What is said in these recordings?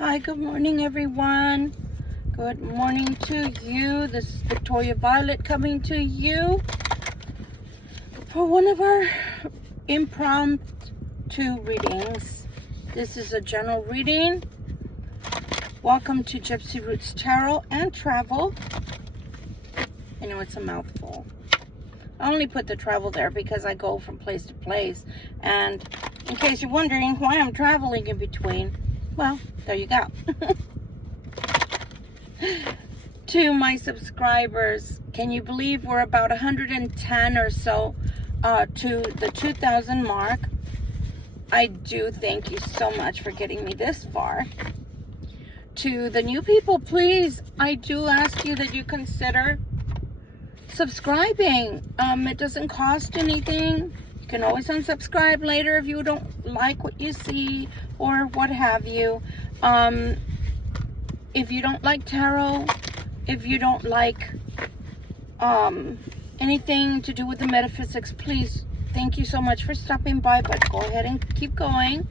Hi, good morning, everyone. Good morning to you. This is Victoria Violet coming to you for one of our impromptu readings. This is a general reading. Welcome to Gypsy Roots Tarot and Travel. I know it's a mouthful. I only put the travel there because I go from place to place. And in case you're wondering why I'm traveling in between, well, there you go. To my subscribers, can you believe we're about 110 or so to the 2,000 mark? I do thank you so much for getting me this far. To the new people, please, I do ask you that you consider subscribing. It doesn't cost anything. You can always unsubscribe later if you don't like what you see or what have you. If you don't like tarot, if you don't like anything to do with the metaphysics, please, thank you so much for stopping by, but go ahead and keep going.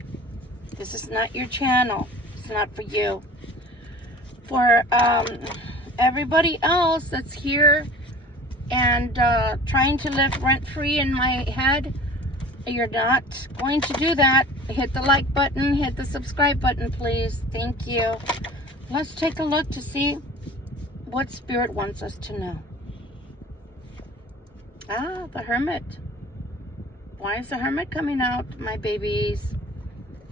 This is not your channel. It's not for you. For everybody else that's here and trying to live rent-free in my head, you're not going to do that. Hit the like button, hit the subscribe button, please. Thank you. Let's take a look to see what Spirit wants us to know. Ah, the Hermit. Why is the Hermit coming out, my babies?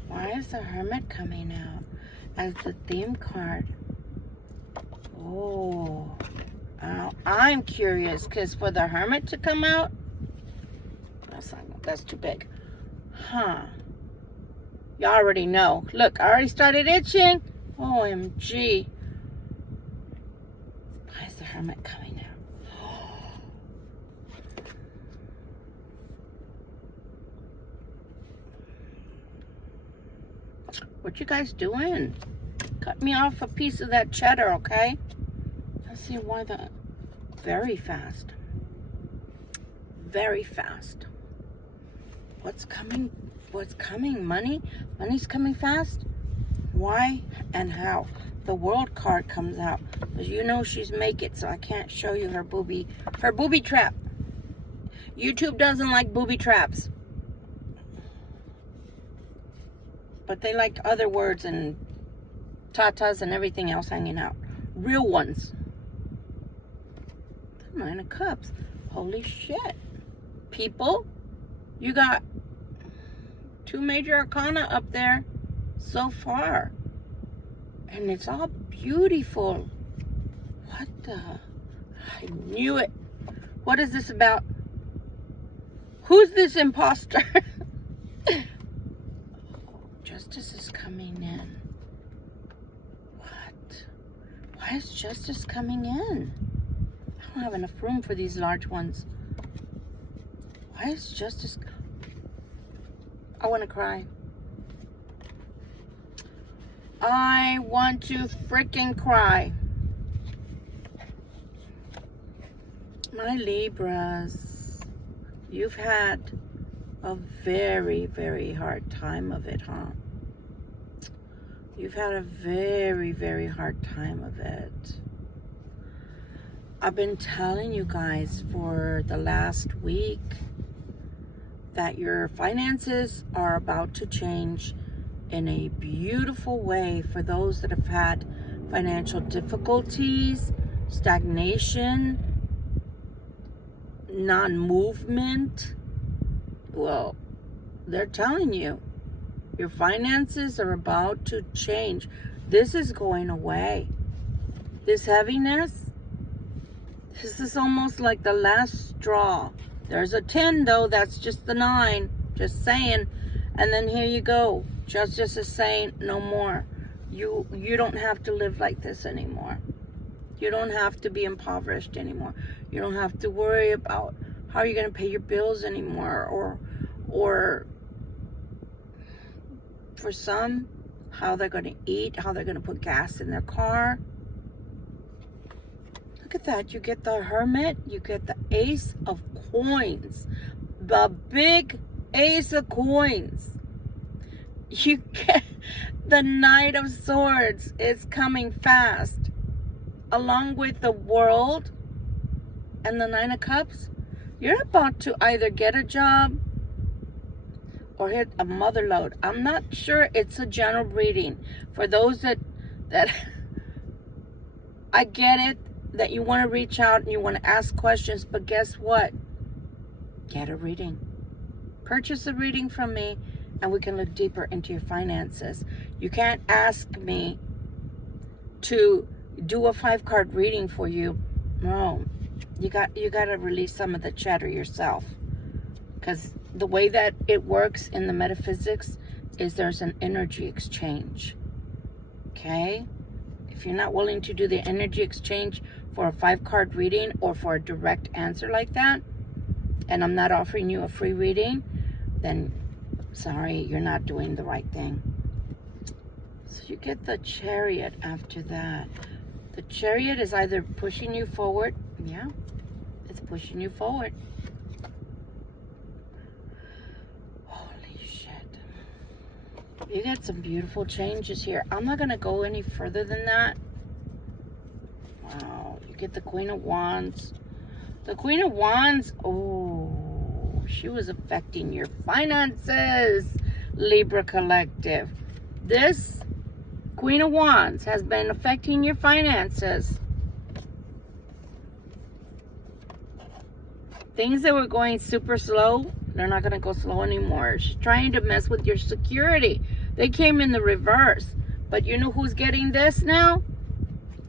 Why is the Hermit coming out as the theme card? Oh, I'm curious, because for the Hermit to come out, that's too big. Huh. You already know. Look, I already started itching. OMG. Why is the Hermit coming out? What you guys doing? Cut me off a piece of that cheddar, okay? Let's see why the... Very fast. Very fast. What's coming? What's coming? Money? Money's coming fast? Why and how? The World card comes out. But you know she's make it, so I can't show you her booby trap. YouTube doesn't like booby traps. But they like other words and tatas and everything else hanging out. Real ones. The Nine of Cups. Holy shit. People, you got 2 major arcana up there so far. And it's all beautiful. What the? I knew it. What is this about? Who's this imposter? Justice is coming in. What? Why is justice coming in? I don't have enough room for these large ones. Why is justice... I want to cry. I want to freaking cry. My Libras, you've had a very, very hard time of it, huh? You've had a very, very hard time of it. I've been telling you guys for the last week that your finances are about to change in a beautiful way for those that have had financial difficulties, stagnation, non-movement. Well, they're telling you your finances are about to change. This is going away. This heaviness, this is almost like the last straw. There's a 10 though, that's just the 9, just saying. And then here you go. Justice is saying no more. You don't have to live like this anymore. You don't have to be impoverished anymore. You don't have to worry about how you're going to pay your bills anymore, or for some, how they're going to eat, how they're going to put gas in their car. Look at that. You get the Hermit. You get the Ace of Coins. The big Ace of Coins. You get The Knight of Swords is coming fast. Along with the World and the Nine of Cups, you're about to either get a job or hit a mother load. I'm not sure it's a general reading. For those that I get it, that you want to reach out and you want to ask questions, but guess what? Get a reading. Purchase a reading from me and we can look deeper into your finances. You can't ask me to do a 5-card reading for you. No. You got to release some of the chatter yourself. Because the way that it works in the metaphysics is there's an energy exchange. Okay? If you're not willing to do the energy exchange for a 5-card reading or for a direct answer like that, and I'm not offering you a free reading, then sorry, you're not doing the right thing. So you get the Chariot after that. The Chariot is either pushing you forward. Yeah, it's pushing you forward. Holy shit. You get some beautiful changes here. I'm not going to go any further than that. Wow. You get the Queen of Wands. The Queen of Wands, oh, she was affecting your finances, Libra Collective. This Queen of Wands has been affecting your finances. Things that were going super slow, they're not going to go slow anymore. She's trying to mess with your security. They came in the reverse. But you know who's getting this now?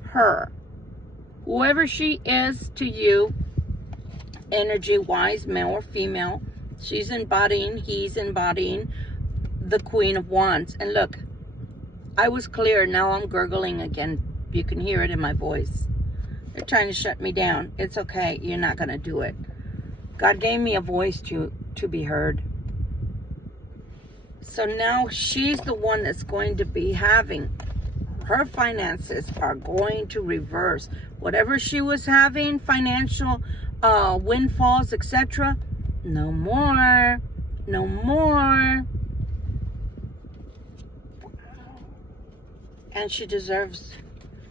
Her. Whoever she is to you, energy-wise, male or female, he's embodying the Queen of Wands. And look, I was clear. Now I'm gurgling again. You can hear it in my voice. They're trying to shut me down. It's okay. You're not going to do it. God gave me a voice to be heard. So now she's the one that's going to be having, her finances are going to reverse. Whatever she was having, financial windfalls, etc. No more. No more. And she deserves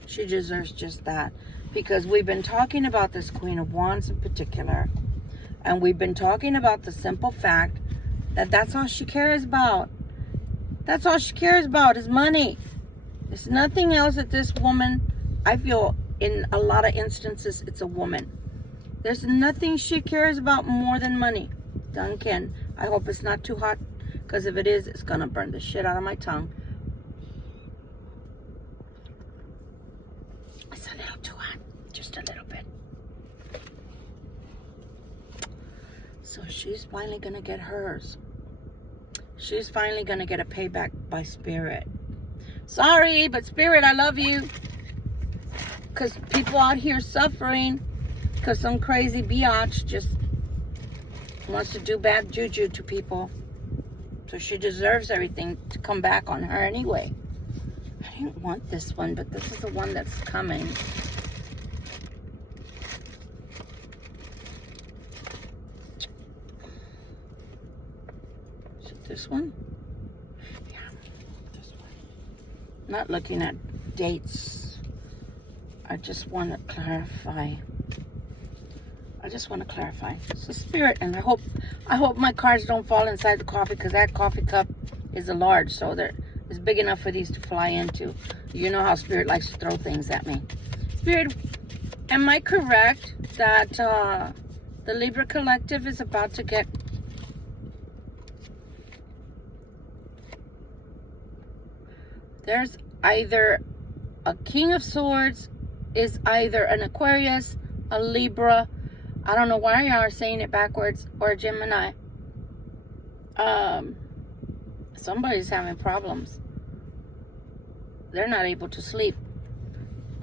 just that. Because we've been talking about this Queen of Wands in particular. And we've been talking about the simple fact that that's all she cares about. That's all she cares about is money. There's nothing else that this woman, I feel in a lot of instances, it's a woman. There's nothing she cares about more than money. Duncan, I hope it's not too hot, because if it is, it's going to burn the shit out of my tongue. It's a little too hot, just a little bit. So she's finally going to get hers. She's finally going to get a payback by Spirit. Sorry, but Spirit, I love you. Because people out here suffering because some crazy biatch just wants to do bad juju to people. So she deserves everything to come back on her anyway. I didn't want this one, but this is the one that's coming. Is it this one? Yeah, this one. Not looking at dates. I just want to clarify. So Spirit, and I hope my cards don't fall inside the coffee, because that coffee cup is a large, so it's big enough for these to fly into. You know how Spirit likes to throw things at me. Spirit, am I correct that the Libra Collective is about to get... There's either a King of Swords, is either an Aquarius, a Libra, I don't know why y'all are saying it backwards, or a Gemini. Somebody's having problems. They're not able to sleep.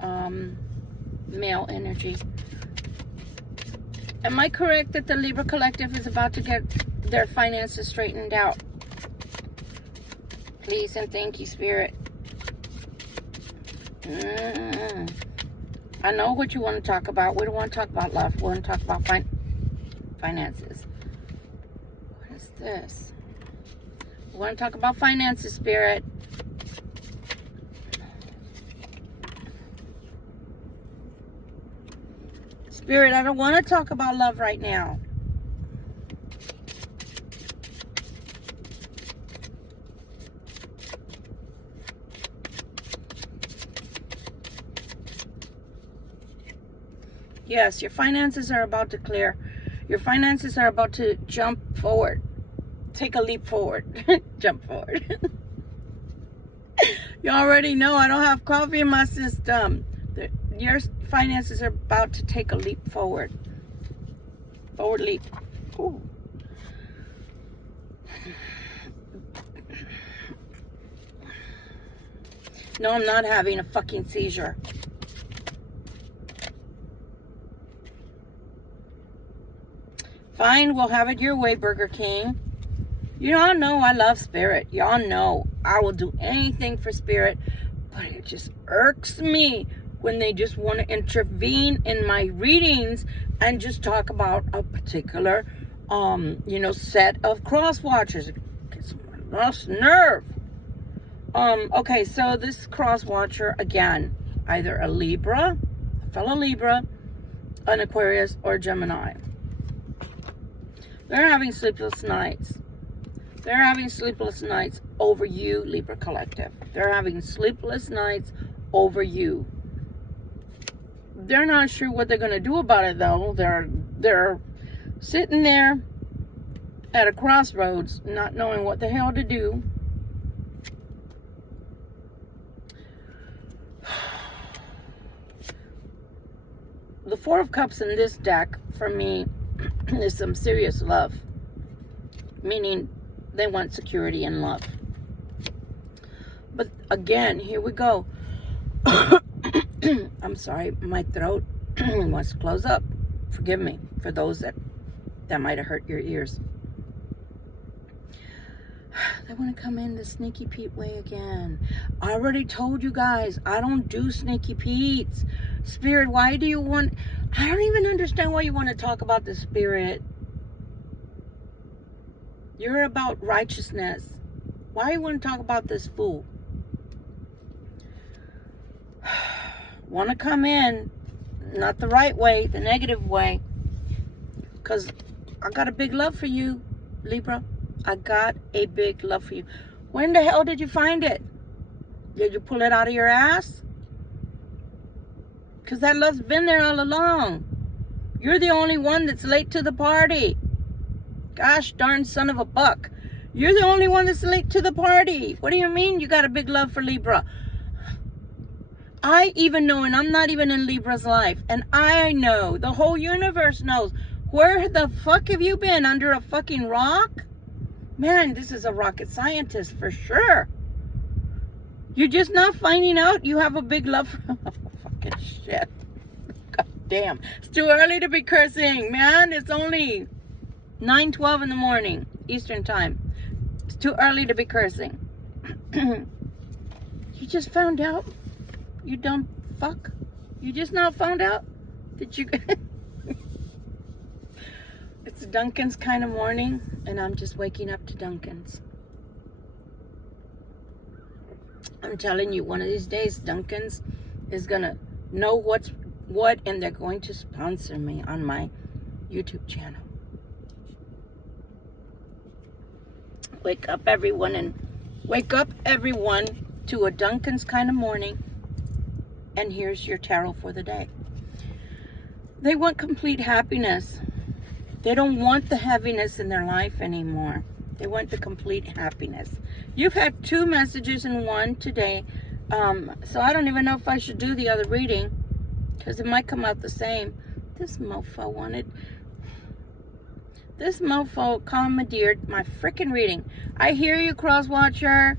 Male energy. Am I correct that the Libra Collective is about to get their finances straightened out? Please and thank you, Spirit. I know what you want to talk about. We don't want to talk about love. We want to talk about finances. What is this? We want to talk about finances, Spirit. Spirit, I don't want to talk about love right now. Yes, your finances are about to clear. Your finances are about to jump forward. Take a leap forward. Jump forward. You already know I don't have coffee in my system. Your finances are about to take a leap forward. Forward leap. Ooh. No, I'm not having a fucking seizure. Fine, we'll have it your way, Burger King. You all know I love Spirit. Y'all know I will do anything for Spirit. But it just irks me when they just want to intervene in my readings and just talk about a particular, set of cross watchers. It gets my last nerve. Okay, so this cross watcher, again, either a Libra, a fellow Libra, an Aquarius, or Gemini. They're having sleepless nights. They're having sleepless nights over you, Libra Collective. They're having sleepless nights over you. They're not sure what they're going to do about it, though. They're sitting there at a crossroads, not knowing what the hell to do. The Four of Cups in this deck, for me, is some serious love. Meaning they want security and love. But again, here we go. I'm sorry, my throat wants to close up. Forgive me for those that might have hurt your ears. They want to come in the Sneaky Pete way again. I already told you guys, I don't do Sneaky Pete's. Spirit, why do you want... I don't even understand why you want to talk about the Spirit. You're about righteousness. Why you want to talk about this fool? Want to come in, not the right way, the negative way. Because I got a big love for you, Libra. I got a big love for you. When the hell did you find it? Did you pull it out of your ass? Because that love's been there all along. You're the only one that's late to the party. Gosh darn son of a buck. You're the only one that's late to the party. What do you mean you got a big love for Libra? I even know, and I'm not even in Libra's life, and I know, the whole universe knows. Where the fuck have you been? Under a fucking rock? Man, this is a rocket scientist for sure. You're just not finding out you have a big love for... Oh, fucking shit. God damn. It's too early to be cursing, man. It's only 9:12 in the morning, Eastern time. It's too early to be cursing. You just found out? You dumb fuck. You just now found out that you... It's a Duncan's kind of morning, and I'm just waking up to Duncan's. I'm telling you, one of these days, Duncan's is going to know what's what, and they're going to sponsor me on my YouTube channel. Wake up, everyone, and wake up, everyone, to a Duncan's kind of morning. And here's your tarot for the day. They want complete happiness. They don't want the heaviness in their life anymore. They want the complete happiness. You've had 2 messages in one today. So I don't even know if I should do the other reading, because it might come out the same. This mofo commandeered my freaking reading. I hear you, cross-watcher.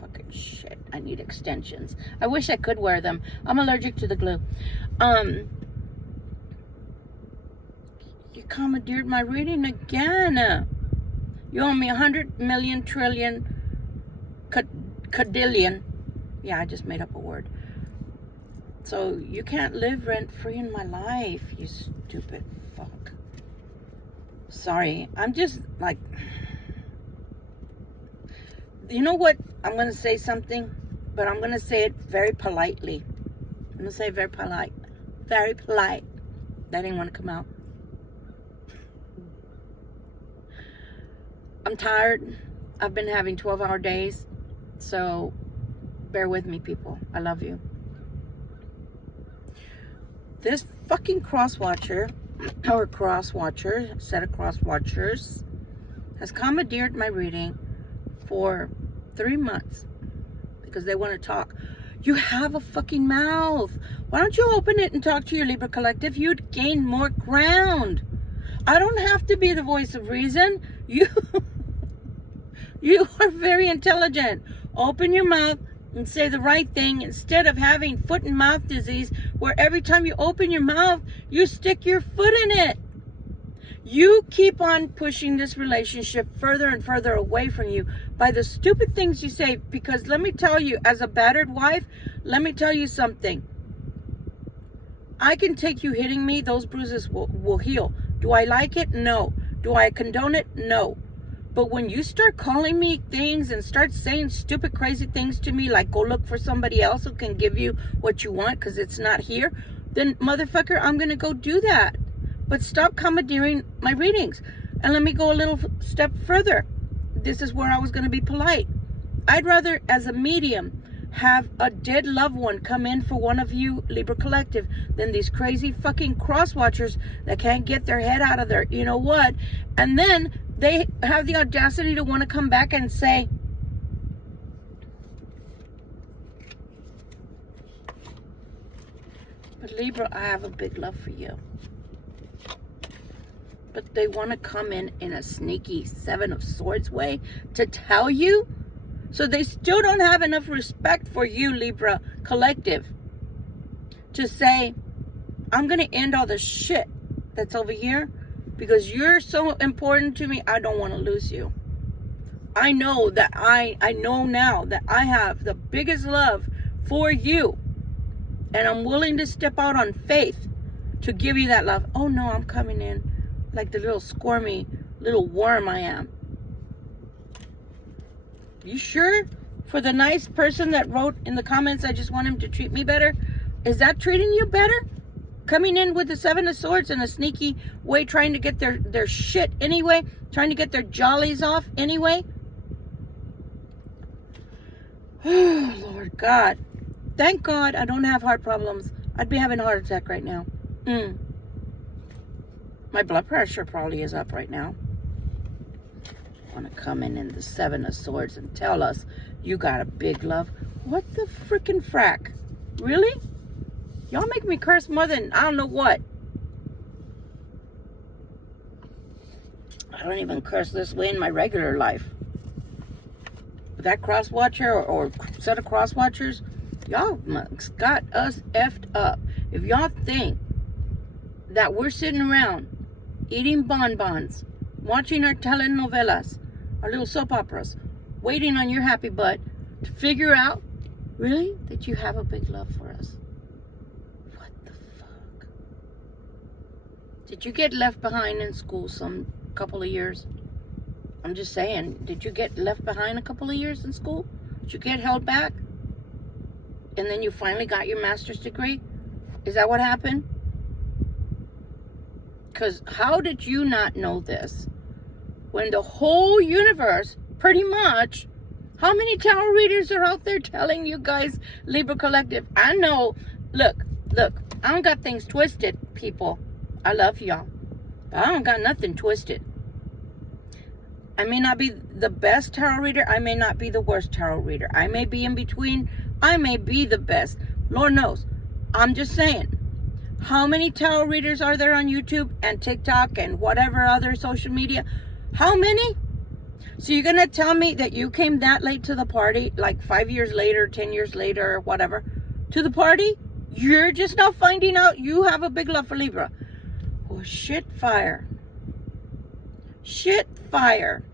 Fucking shit. I need extensions. I wish I could wear them. I'm allergic to the glue. You commandeered my reading again. You owe me 100 million trillion cadillion. Yeah, I just made up a word. So you can't live rent-free in my life, you stupid fuck. Sorry, I'm just like... You know what? I'm going to say something, but I'm going to say it very politely. I'm going to say very polite. Very polite. That didn't want to come out. I'm tired. I've been having 12-hour days. So bear with me, people. I love you. This fucking cross-watcher, or cross-watcher, set of cross-watchers, has commandeered my reading for 3 months because they want to talk. You have a fucking mouth. Why don't you open it and talk to your Libra collective? You'd gain more ground. I don't have to be the voice of reason. You are very intelligent. Open your mouth and say the right thing instead of having foot and mouth disease where every time you open your mouth, you stick your foot in it. You keep on pushing this relationship further and further away from you by the stupid things you say, because let me tell you, as a battered wife, let me tell you something. I can take you hitting me, those bruises will heal. Do I like it? No. Do I condone it? No. But when you start calling me things and start saying stupid, crazy things to me, like go look for somebody else who can give you what you want because it's not here, then motherfucker, I'm going to go do that. But stop commandeering my readings. And let me go a little step further. This is where I was going to be polite. I'd rather, as a medium, have a dead loved one come in for one of you, Libra Collective, than these crazy fucking cross-watchers that can't get their head out of their, you know what? And then they have the audacity to want to come back and say, but Libra, I have a big love for you. But they want to come in a sneaky Seven of Swords way to tell you. So they still don't have enough respect for you, Libra Collective, to say, I'm going to end all the shit that's over here because you're so important to me. I don't want to lose you. I know that I know now that I have the biggest love for you. And I'm willing to step out on faith to give you that love. Oh no, I'm coming in like the little squirmy little worm I am. You sure? For the nice person that wrote in the comments, I just want him to treat me better. Is that treating you better? Coming in with the Seven of Swords in a sneaky way, trying to get their shit anyway, trying to get their jollies off anyway. Oh, Lord God. Thank God I don't have heart problems. I'd be having a heart attack right now. My blood pressure probably is up right now. Want to come in the Seven of Swords and tell us you got a big love. What the freaking frack? Really? Y'all make me curse more than I don't know what. I don't even curse this way in my regular life. That cross watcher or set of cross watchers, y'all got us effed up. If y'all think that we're sitting around eating bonbons, watching our telenovelas, our little soap operas, waiting on your happy butt to figure out, really, that you have a big love for us. What the fuck? Did you get left behind in school some couple of years? I'm just saying, did you get left behind a couple of years in school? Did you get held back? And then you finally got your master's degree? Is that what happened? Because how did you not know this? When the whole universe, pretty much, how many tarot readers are out there telling you guys, Libra Collective? I know, look, I don't got things twisted, people. I love y'all. But I don't got nothing twisted. I may not be the best tarot reader. I may not be the worst tarot reader. I may be in between. I may be the best. Lord knows. I'm just saying. How many tarot readers are there on YouTube and TikTok and whatever other social media? How many? So you're going to tell me that you came that late to the party, like 5 years later, 10 years later, or whatever, to the party? You're just now finding out you have a big love for Libra. Oh, shit fire. Shit fire.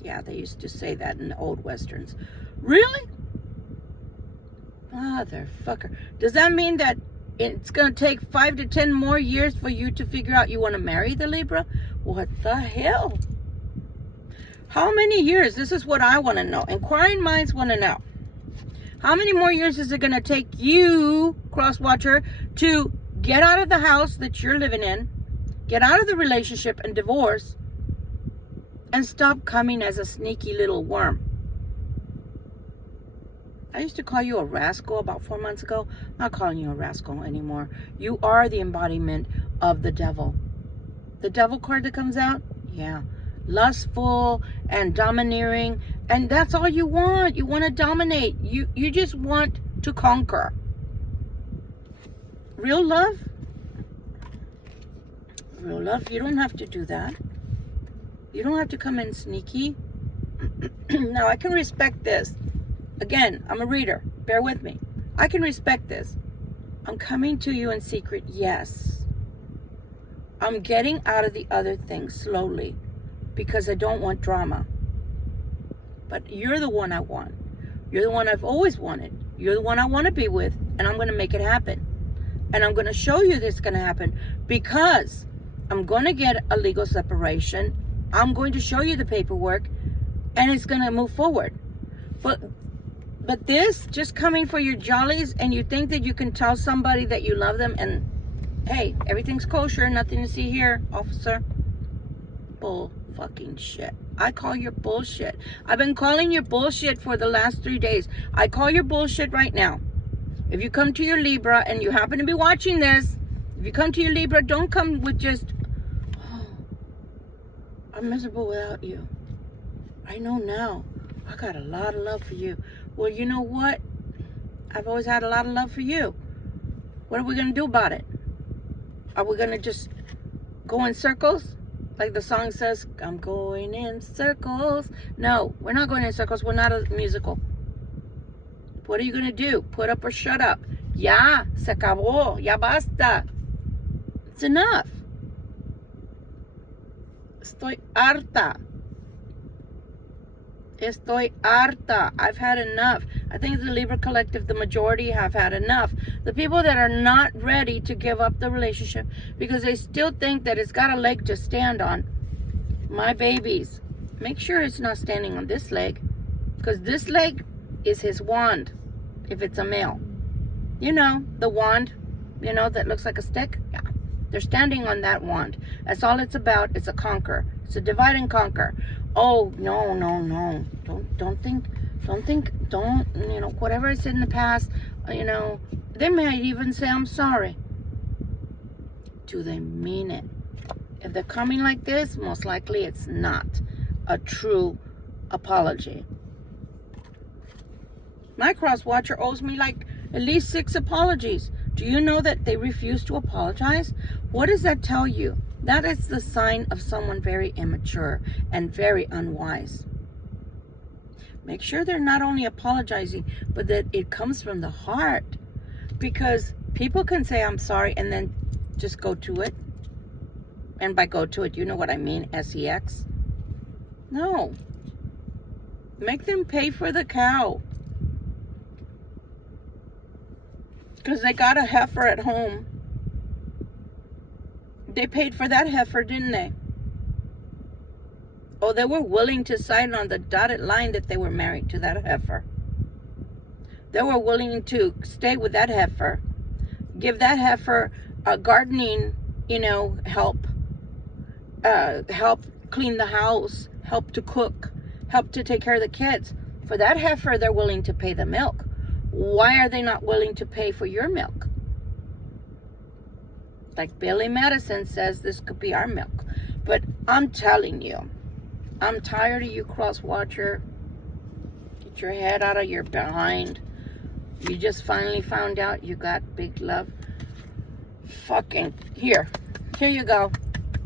Yeah, they used to say that in the old westerns. Really? Motherfucker. Does that mean that it's going to take 5 to 10 more years for you to figure out you want to marry the Libra? What the hell? How many years? This is what I want to know. Inquiring minds want to know. How many more years is it going to take you, cross-watcher, to Get out of the house that you're living in. Get out of the relationship and divorce. And stop coming as a sneaky little worm. I used to call you a rascal about 4 months ago. I'm not calling you a rascal anymore. You are the embodiment of the devil. The devil card that comes out, yeah. Lustful and domineering. And that's all you want. You want to dominate. You just want to conquer. Real love? Real love, you don't have to do that. You don't have to come in sneaky. Now, I can respect this. Again, I'm a reader. Bear with me. I can respect this. I'm coming to you in secret, yes. I'm getting out of the other things slowly because I don't want drama. But you're the one I want. You're the one I've always wanted. You're the one I want to be with, and I'm going to make it happen. And I'm going to show you this is going to happen because I'm going to get a legal separation. I'm going to show you the paperwork, and it's going to move forward. But this, just coming for your jollies, and you think that you can tell somebody that you love them, and hey, everything's kosher, nothing to see here, officer. Bull fucking shit. I call your bullshit. I've been calling your bullshit for the last 3 days. I call your bullshit right now. If you come to your Libra, and you happen to be watching this, if you come to your Libra, don't come with just, oh, I'm miserable without you. I know now. I got a lot of love for you. Well, you know what? I've always had a lot of love for you. What are we going to do about it? Are we going to just go in circles? Like the song says, I'm going in circles. No, we're not going in circles. We're not a musical. What are you going to do? Put up or shut up? Ya, se acabó. Ya basta. It's enough. Estoy harta. Estoy harta. I've had enough. I think the Libra collective, the majority have had enough. The people that are not ready to give up the relationship because they still think that it's got a leg to stand on. My babies, make sure it's not standing on this leg, because this leg is his wand if it's a male. You know, the wand, you know, that looks like a stick? Yeah. They're standing on that wand. That's all it's about. It's a conquer. It's a divide and conquer. Oh, no. Don't think, you know, whatever I said in the past, you know, they might even say, I'm sorry. Do they mean it? If they're coming like this, most likely it's not a true apology. My cross watcher owes me like at least 6 apologies. Do you know that they refuse to apologize? What does that tell you? That is the sign of someone very immature and very unwise. Make sure they're not only apologizing, but that it comes from the heart. Because people can say, I'm sorry, and then just go to it. And by go to it, you know what I mean, sex. No. Make them pay for the cow. Because they got a heifer at home. They paid for that heifer, didn't they? Oh, they were willing to sign on the dotted line that they were married to that heifer. They were willing to stay with that heifer. Give that heifer a gardening, you know, help. Help clean the house. Help to cook. Help to take care of the kids. For that heifer, they're willing to pay the milk. Why are they not willing to pay for your milk? Like Billy Madison says, this could be our milk. But I'm telling you, I'm tired of you, cross watcher. Get your head out of your behind. You just finally found out you got big love. Fucking, here you go.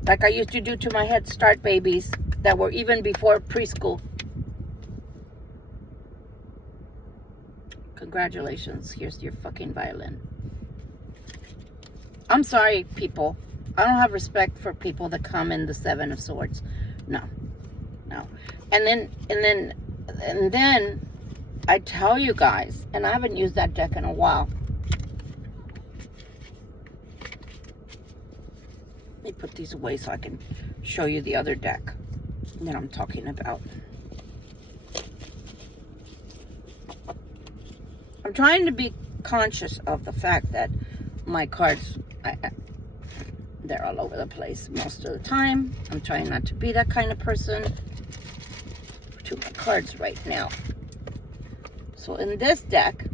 Like I used to do to my Head Start babies that were even before preschool. Congratulations, here's your fucking violin. I'm sorry, people. I don't have respect for people that come in the 7 of Swords. No. And then I tell you guys, and I haven't used that deck in a while. Let me put these away so I can show you the other deck that I'm talking about. I'm trying to be conscious of the fact that my cards they're all over the place most of the time. I'm trying not to be that kind of person. To my cards right now. So in this deck,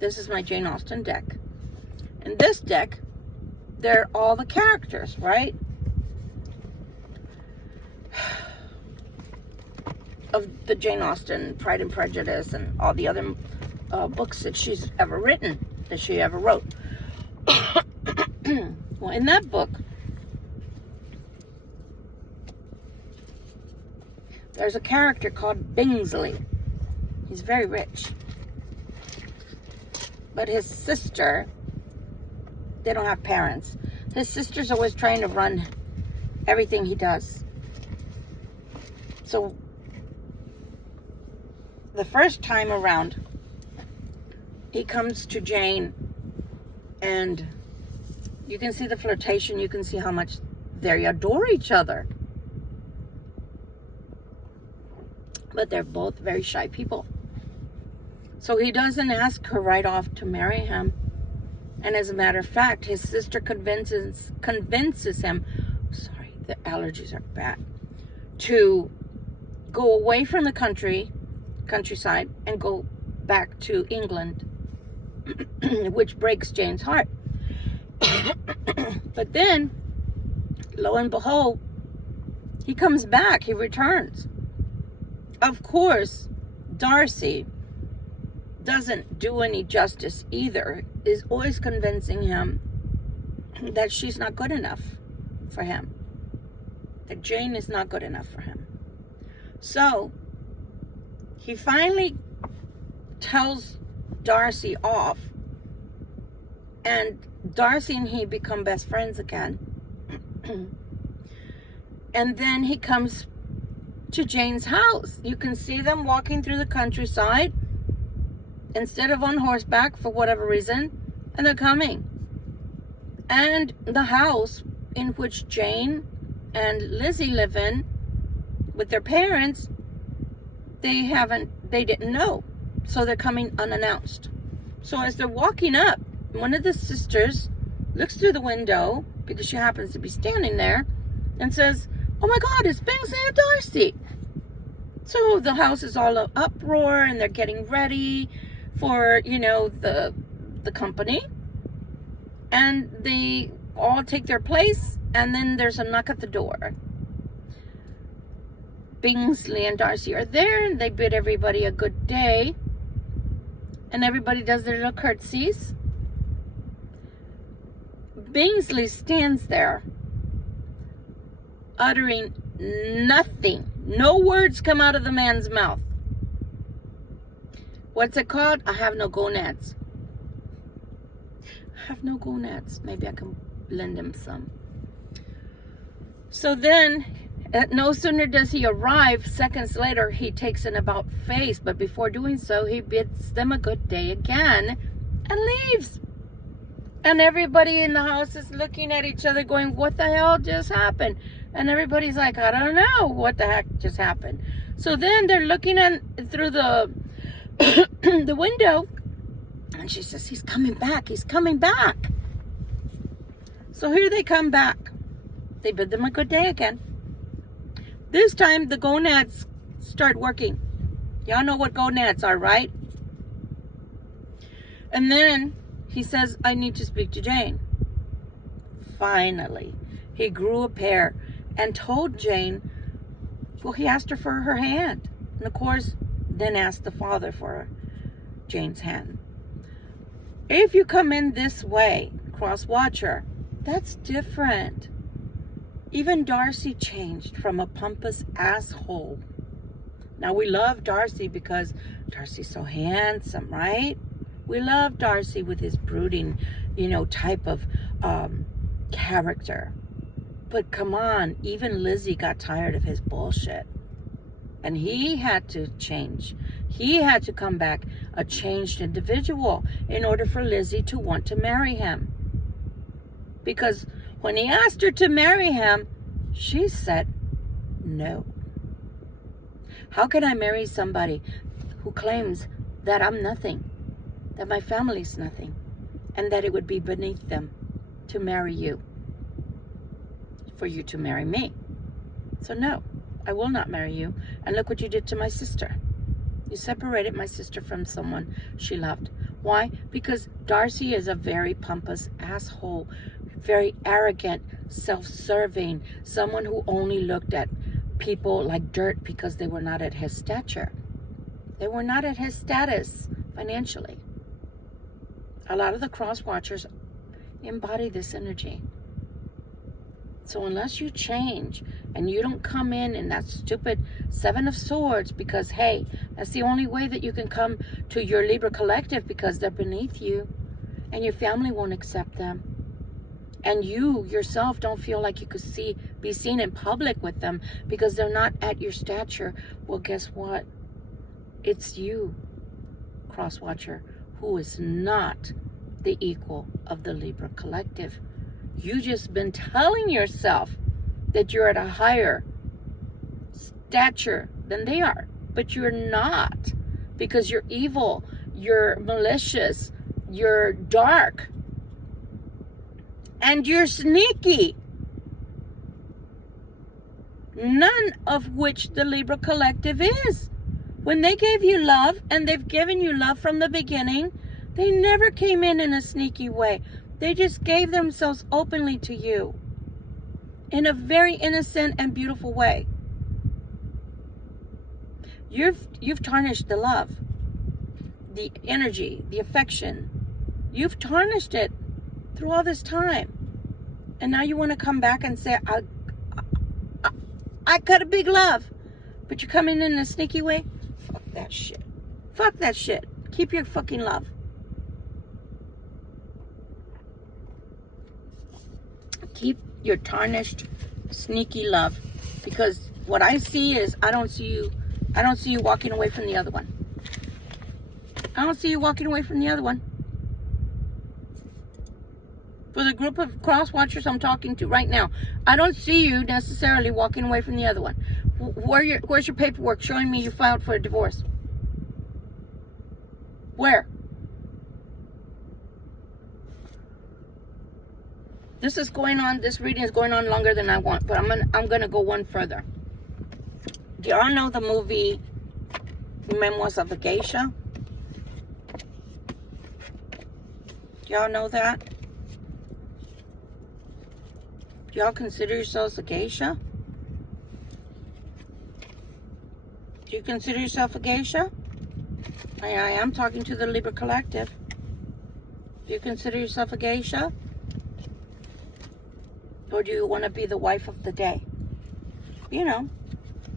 this is my Jane Austen deck. In this deck, they're all the characters, right? Of the Jane Austen, Pride and Prejudice, and all the other books that she's ever written, that she ever wrote. Well, in that book, there's a character called Bingsley. He's very rich. But his sister, they don't have parents. His sister's always trying to run everything he does. So, the first time around, he comes to Jane, and you can see the flirtation. You can see how much they adore each other. But they're both very shy people. So he doesn't ask her right off to marry him. And as a matter of fact, his sister convinces him, sorry, the allergies are bad, to go away from the countryside and go back to England, which breaks Jane's heart. But then, lo and behold, he comes back, he returns. Of course, Darcy doesn't do any justice either, is always convincing him that she's not good enough for him, that Jane is not good enough for him. So he finally tells Darcy off, and Darcy and he become best friends again. And then he comes to Jane's house. You can see them walking through the countryside instead of on horseback for whatever reason, and they're coming. And the house in which Jane and Lizzie live in with their parents, they didn't know. So they're coming unannounced. So as they're walking up, one of the sisters looks through the window, because she happens to be standing there, and says, "Oh my God, it's Bingsley and Darcy." So the house is all uproar, and they're getting ready for, the company. And they all take their place, and then there's a knock at the door. Bingsley and Darcy are there, and they bid everybody a good day. And everybody does their little curtsies. Bingsley stands there, uttering nothing. No words come out of the man's mouth. What's it called? I have no gonads. I have no gonads. Maybe I can lend him some. So then, no sooner does he arrive, seconds later, he takes an about face. But before doing so, he bids them a good day again and leaves. And everybody in the house is looking at each other going, what the hell just happened? And everybody's like, I don't know what the heck just happened. So then they're looking through the the window, and she says, he's coming back, he's coming back. So here they come back. They bid them a good day again. This time the gonads start working. Y'all know what gonads are, right? And then he says, I need to speak to Jane. Finally, he grew a pair and told Jane, well, he asked her for her hand. And of course, then asked the father for Jane's hand. If you come in this way, cross-watcher, that's different. Even Darcy changed from a pompous asshole. Now, we love Darcy because Darcy's so handsome, right? We love Darcy with his brooding, type of character. But come on, even Lizzie got tired of his bullshit. And he had to change. He had to come back a changed individual in order for Lizzie to want to marry him. Because when he asked her to marry him, she said no. How can I marry somebody who claims that I'm nothing, that my family's nothing, and that it would be beneath them to marry you, for you to marry me. So no, I will not marry you. And look what you did to my sister. You separated my sister from someone she loved. Why? Because Darcy is a very pompous asshole, very arrogant, self-serving, someone who only looked at people like dirt because they were not at his stature. They were not at his status financially. A lot of the cross watchers embody this energy. So unless you change and you don't come in that stupid Seven of Swords, because hey, that's the only way that you can come to your Libra collective, because they're beneath you and your family won't accept them. And you yourself don't feel like you could be seen in public with them because they're not at your stature. Well, guess what? It's you, cross watcher, who is not the equal of the Libra collective. You just been telling yourself that you're at a higher stature than they are, but you're not, because you're evil, you're malicious, you're dark, and you're sneaky. None of which the Libra collective is. When they gave you love, and they've given you love from the beginning, they never came in a sneaky way. They just gave themselves openly to you in a very innocent and beautiful way. You've tarnished the love, the energy, the affection. You've tarnished it through all this time. And now you want to come back and say, I got a big love, but you're coming in a sneaky way? Fuck that shit. Fuck that shit. Keep your fucking love. Keep your tarnished, sneaky love, because what I see is I don't see you walking away from the other one. I don't see you walking away from the other one. For the group of cross watchers I'm talking to right now, I don't see you necessarily walking away from the other one. Where's your paperwork showing me you filed for a divorce? Where? This is going on, this reading is going on longer than I want, but I'm gonna go one further. Do y'all know the movie Memoirs of a Geisha? Do y'all know that? Do y'all consider yourselves a geisha? Do you consider yourself a geisha? I am talking to the Libra collective. Do you consider yourself a geisha? Or do you want to be the wife of the day? You know,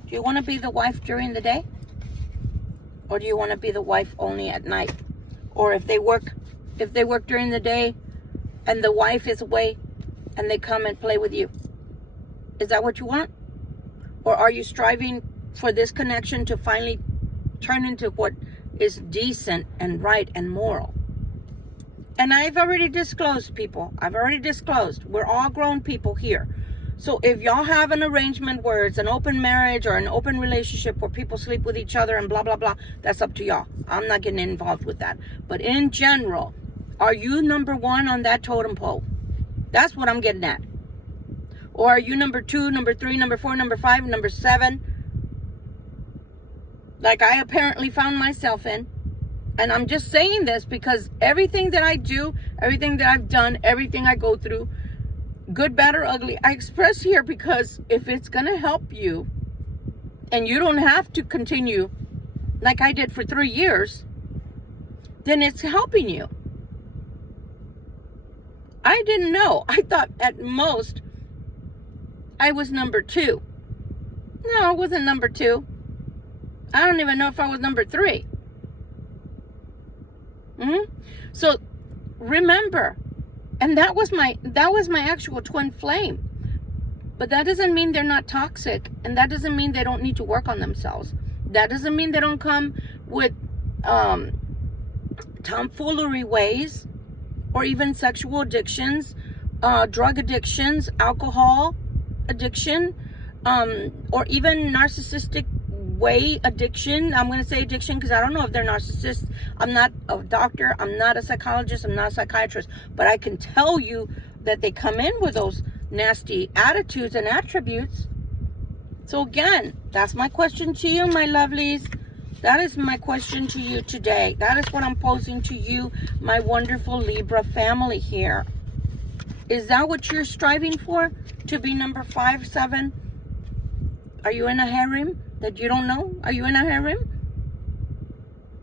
do you want to be the wife during the day? Or do you want to be the wife only at night? Or if they work during the day and the wife is away and they come and play with you. Is that what you want? Or are you striving for this connection to finally turn into what is decent and right and moral? And I've already disclosed, people. I've already disclosed. We're all grown people here. So if y'all have an arrangement where it's an open marriage or an open relationship where people sleep with each other and blah, blah, blah, that's up to y'all. I'm not getting involved with that. But in general, are you number one on that totem pole? That's what I'm getting at. Or are you number 2, number 3, number 4, number 5, number 7? Like I apparently found myself in. And I'm just saying this because everything that I do, everything that I've done, everything I go through, good, bad, or ugly, I express here because if it's going to help you and you don't have to continue like I did for 3 years, then it's helping you. I didn't know. I thought at most I was number 2. No, I wasn't number 2. I don't even know if I was number 3. So remember, and that was my actual twin flame. But that doesn't mean they're not toxic, and that doesn't mean they don't need to work on themselves. That doesn't mean they don't come with tomfoolery ways, or even sexual addictions, drug addictions, alcohol addiction, or even narcissistic way addiction. I'm going to say addiction because I don't know if they're narcissists. I'm not a doctor. I'm not a psychologist. I'm not a psychiatrist. But I can tell you that they come in with those nasty attitudes and attributes. So again, that's my question to you, my lovelies. That is my question to you today. That is what I'm posing to you, my wonderful Libra family here. Is that what you're striving for? To be number 5, 7? Are you in a harem that you don't know? Are you in a harem?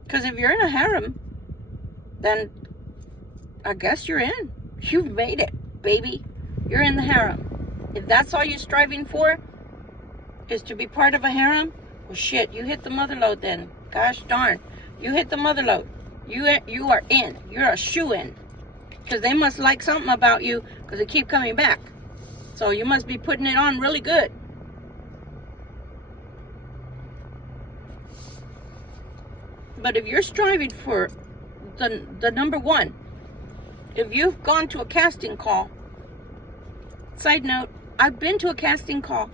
Because if you're in a harem, then I guess you're in. You've made it, baby. You're in the harem. If that's all you're striving for, is to be part of a harem, well, shit, you hit the mother load then. Gosh darn. You hit the mother load. You are in. You're a shoe-in. Because they must like something about you because they keep coming back. So you must be putting it on really good. But if you're striving for the number 1, if you've gone to a casting call, side note, I've been to a casting call.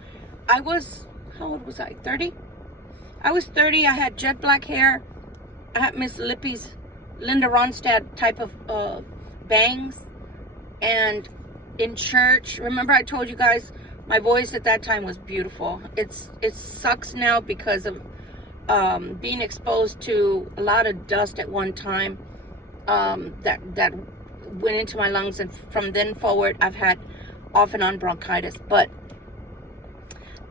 I was, how old was I? 30? I was 30. I had jet black hair. I had Miss Lippy's Linda Ronstadt type of bangs. And in church, remember I told you guys my voice at that time was beautiful. It sucks now because of being exposed to a lot of dust at one time that went into my lungs, and from then forward I've had off and on bronchitis. But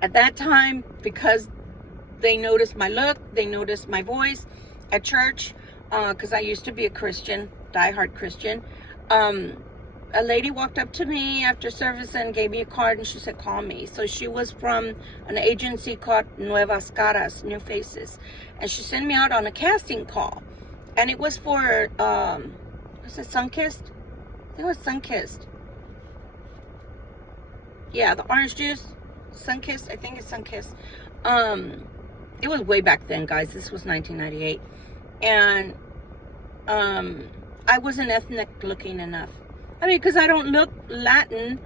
at that time, because they noticed my look, they noticed my voice at church, because I used to be a Christian, diehard Christian. A lady walked up to me after service and gave me a card, and she said, call me. So she was from an agency called Nuevas Caras, New Faces. And she sent me out on a casting call. And it was for, was it Sunkissed? I think it was Sunkissed. Yeah, the orange juice. Sunkissed, I think it's Sunkissed. It was way back then, guys. This was 1998. And I wasn't ethnic looking enough. I mean, because I don't look Latin.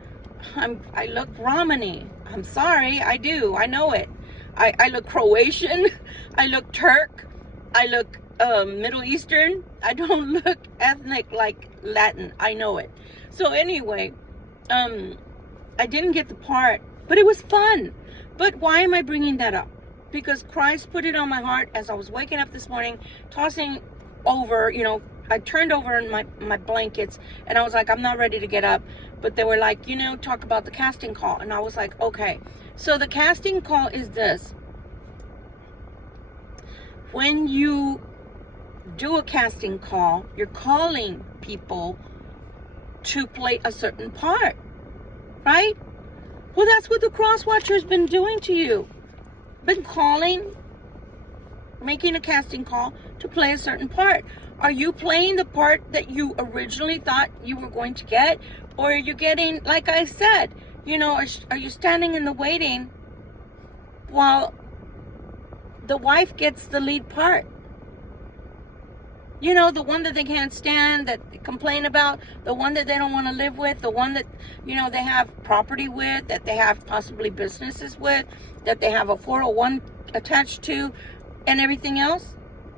I look Romani. I'm sorry, I do. I know it. I look Croatian. I look Turk. I look Middle Eastern. I don't look ethnic like Latin. I know it. So anyway, I didn't get the part, but it was fun. But why am I bringing that up? Because Christ put it on my heart as I was waking up this morning, tossing over, you know, I turned over in my blankets, and I was like, I'm not ready to get up. But they were like, you know, talk about the casting call. And I was like, okay. So the casting call is this. When you do a casting call, you're calling people to play a certain part, right? Well, that's what the Cross Watcher's been doing to you. Been calling, making a casting call to play a certain part. Are you playing the part that you originally thought you were going to get? Or are you getting, like I said, you know, are you standing in the waiting while the wife gets the lead part? You know, the one that they can't stand, that they complain about, the one that they don't want to live with, the one that, you know, they have property with, that they have possibly businesses with, that they have a 401 attached to, and everything else,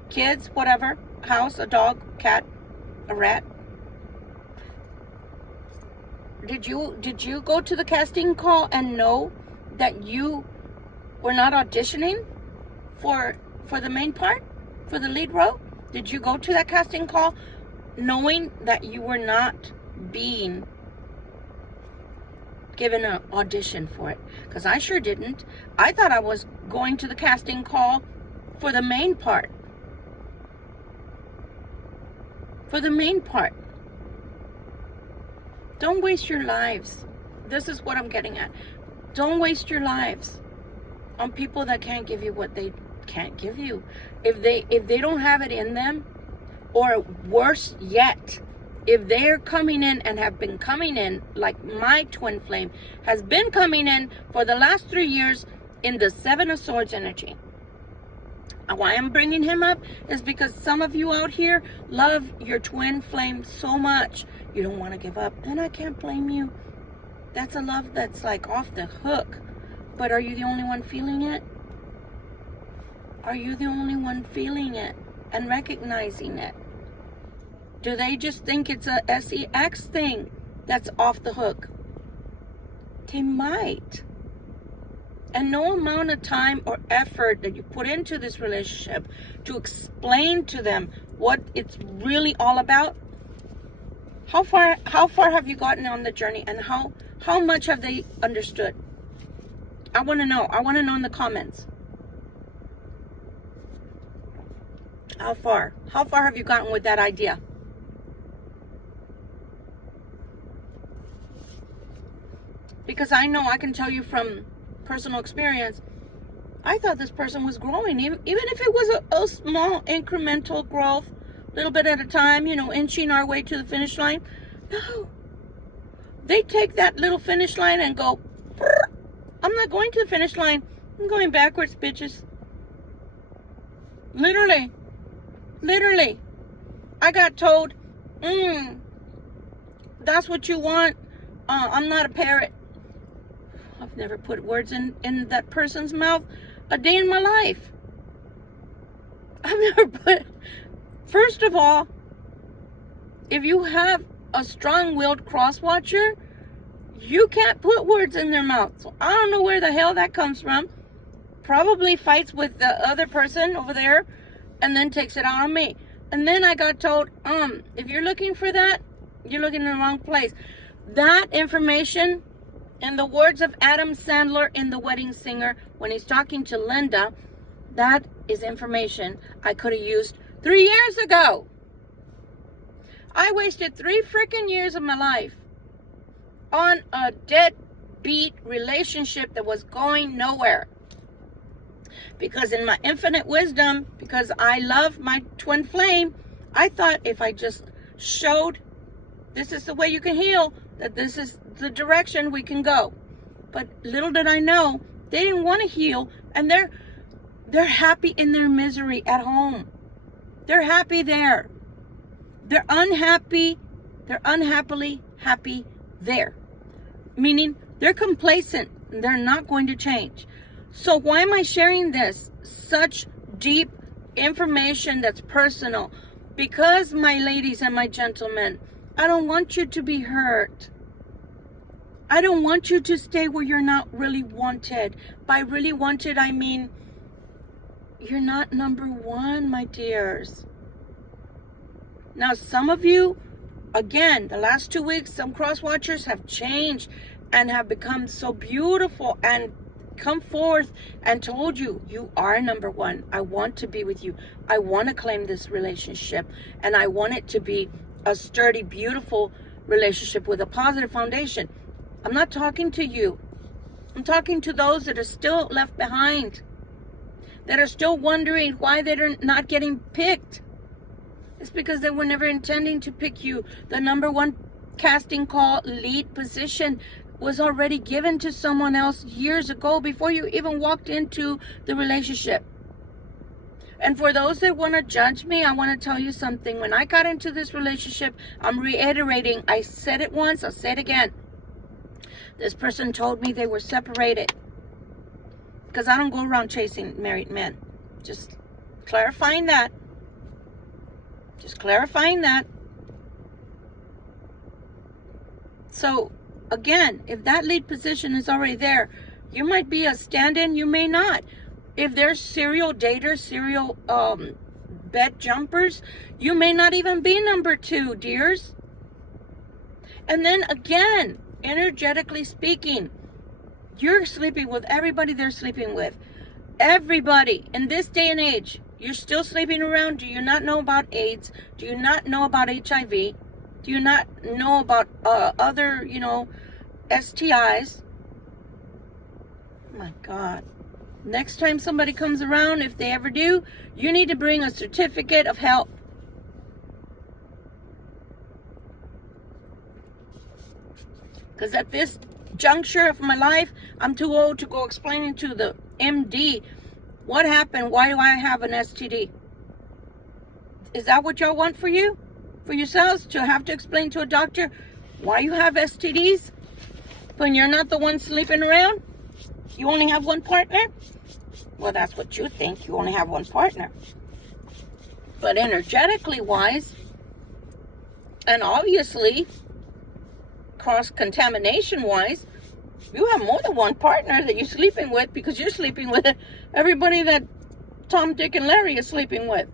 kids, whatever, house, a dog, cat, a rat. Did you go to the casting call and know that you were not auditioning for the main part, for the lead role? Did you go to that casting call knowing that you were not being given an audition for it? Because I sure didn't. I thought I was going to the casting call for the main part. For the main part. Don't waste your lives. This is what I'm getting at. Don't waste your lives on people that can't give you what they can't give you. If they don't have it in them, or worse yet, if they're coming in and have been coming in, like my twin flame has been coming in for the last 3 years in the 7 of Swords energy. And why I'm bringing him up is because some of you out here love your twin flame so much you don't want to give up, and I can't blame you. That's a love that's like off the hook. But are you the only one feeling it? Are you the only one feeling it and recognizing it? Do they just think it's a sex thing that's off the hook? They might. And no amount of time or effort that you put into this relationship to explain to them what it's really all about. How far have you gotten on the journey, and how much have they understood? I want to know. I want to know in the comments. How far? How far have you gotten with that idea? Because I know, I can tell you from personal experience, I thought this person was growing, even if it was a small incremental growth, a little bit at a time, inching our way to the finish line. No, they take that little finish line and go, I'm not going to the finish line, I'm going backwards, bitches. Literally, I got told, that's what you want. I'm not a parrot. I've never put words in that person's mouth a day in my life. I've never put... First of all, if you have a strong-willed cross-watcher, you can't put words in their mouth. So I don't know where the hell that comes from. Probably fights with the other person over there and then takes it out on me. And then I got told, if you're looking for that, you're looking in the wrong place. That information, in the words of Adam Sandler in The Wedding Singer, when he's talking to Linda, that is information I could have used 3 years ago. I wasted 3 freaking years of my life on a deadbeat relationship that was going nowhere. Because in my infinite wisdom, because I love my twin flame, I thought if I just showed this is the way you can heal, that this is the direction we can go. But little did I know, they didn't want to heal, and they're happy in their misery at home. They're happy there. They're unhappy. They're unhappily happy there. Meaning they're complacent. They're not going to change. So why am I sharing this? Such deep information that's personal. Because, my ladies and my gentlemen, I don't want you to be hurt. I don't want you to stay where you're not really wanted. By really wanted, I mean you're not number one, my dears. Now, some of you, again, the last 2 weeks, some cross-watchers have changed and have become so beautiful and come forth and told you, you are number one. I want to be with you. I want to claim this relationship, and I want it to be a sturdy, beautiful relationship with a positive foundation. I'm not talking to you. I'm talking to those that are still left behind, that are still wondering why they're not getting picked. It's because they were never intending to pick you. The number one casting call lead position was already given to someone else years ago before you even walked into the relationship. And for those that want to judge me, I want to tell you something. When I got into this relationship, I'm reiterating. I said it once, I'll say it again. This person told me they were separated. Because I don't go around chasing married men. Just clarifying that. Just clarifying that. So, again, if that lead position is already there, you might be a stand-in, you may not. If there's serial daters, serial bed jumpers, you may not even be number two, dears. And then again, energetically speaking, you're sleeping with everybody they're sleeping with. Everybody in this day and age, you're still sleeping around. Do you not know about AIDS? Do you not know about HIV? Do you not know about other, STIs? My God. Next time somebody comes around, if they ever do, you need to bring a certificate of help. Because at this juncture of my life, I'm too old to go explaining to the MD what happened. Why do I have an STD? Is that what y'all want for you? For yourselves to have to explain to a doctor why you have STDs? When you're not the one sleeping around? You only have one partner? Well, that's what you think. You only have one partner. But energetically wise, and obviously cross-contamination wise, you have more than one partner that you're sleeping with, because you're sleeping with everybody that Tom, Dick, and Larry is sleeping with.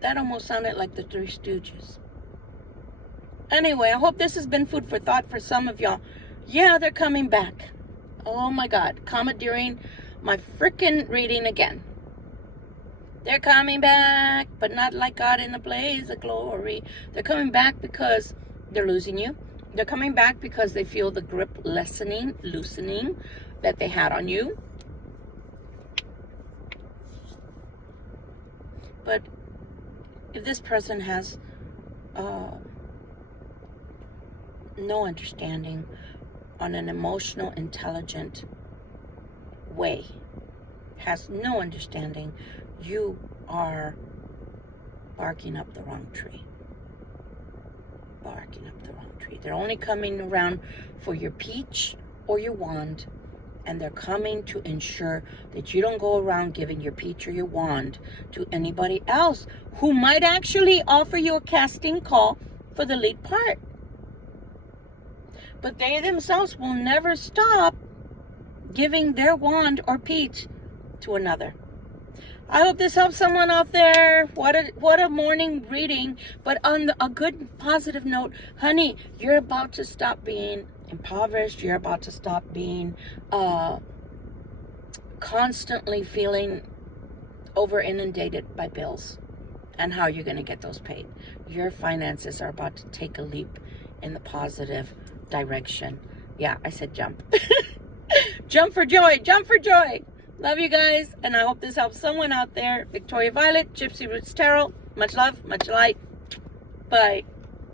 That almost sounded like the Three Stooges. Anyway, I hope this has been food for thought for some of y'all. Yeah, they're coming back. Oh my God, commandeering my freaking reading again. They're coming back, but not like God in a blaze of glory. They're coming back because they're losing you. They're coming back because they feel the grip loosening that they had on you. But if this person has no understanding on an emotional, intelligent way, has no understanding, you are barking up the wrong tree. Barking up the wrong tree. They're only coming around for your peach or your wand, and they're coming to ensure that you don't go around giving your peach or your wand to anybody else who might actually offer you a casting call for the lead part. But they themselves will never stop giving their wand or peach to another. I hope this helps someone out there. What a morning reading. But on a good positive note, honey, you're about to stop being impoverished. You're about to stop being constantly feeling over inundated by bills and how you're going to get those paid. Your finances are about to take a leap in the positive direction. Yeah, I said jump. Jump for joy. Jump for joy. Love you guys, and I hope this helps someone out there. Victoria Violet, Gypsy Roots Tarot. Much love, much light. Bye.